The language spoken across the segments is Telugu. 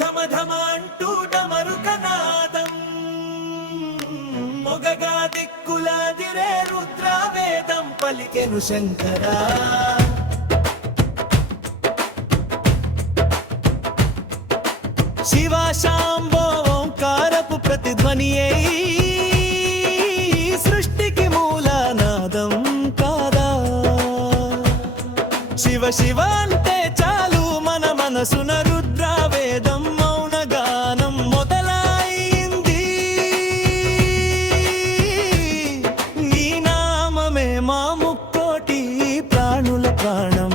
ఘమ ఘమ అంటూ డమరుకనాదం మొగగా దిక్కులాదిరే రుద్రవేదం పలికెను శంకరా. శివ శాంభో ఓంకారపు ప్రతిధ్వనియే సృష్టికి మూలనాదం కాదా. శివ శివ అంటే చాలు మన మనసున రుద్రవేదం మౌనగానం మొదలైంది. నీ నామమే మా ముక్కోటి ప్రాణుల ప్రాణం.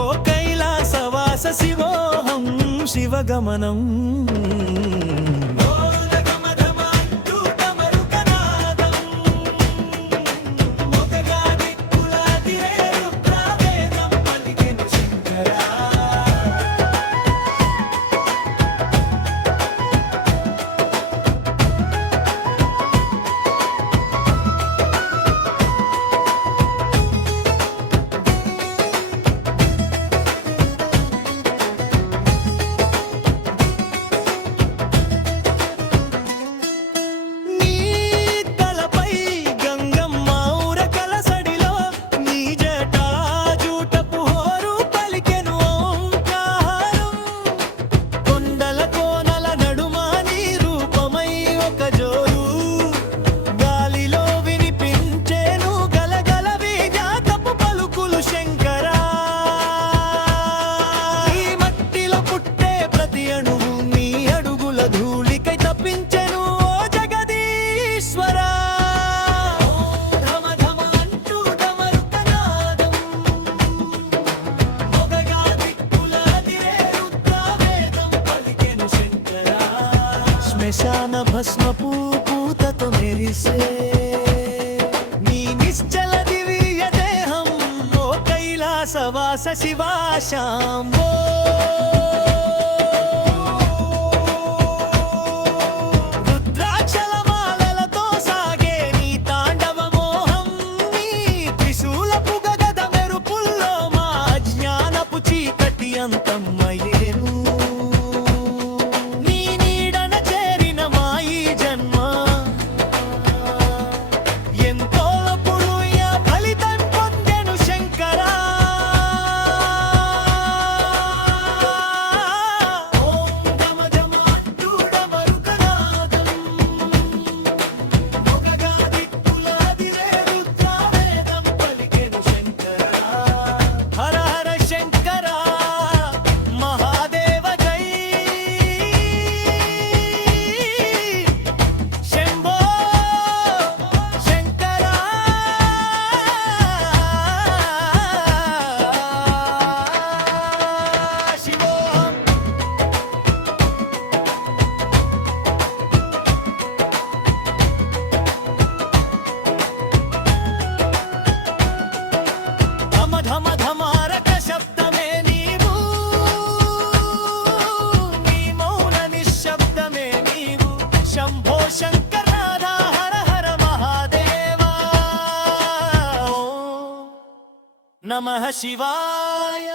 ఓ కైలాసవాస శివోహం శివగమనం. శ్మశాన భస్మపు పూతతో మెరిసే నీ నిశ్చల దివ్య దేహం ఓ కైలాసవాస శివ శాంభో. రుద్రాక్షల మాలలతో సాగే నీ తాండవ మోహం. నీ త్రిశూలపు గగద మెరుపుల్లో మా అజ్ఞానపు చీకటి అంతమయ్యేను. శంభో శంకర రాధా హర హర మహాదేవా. నమః శివాయ.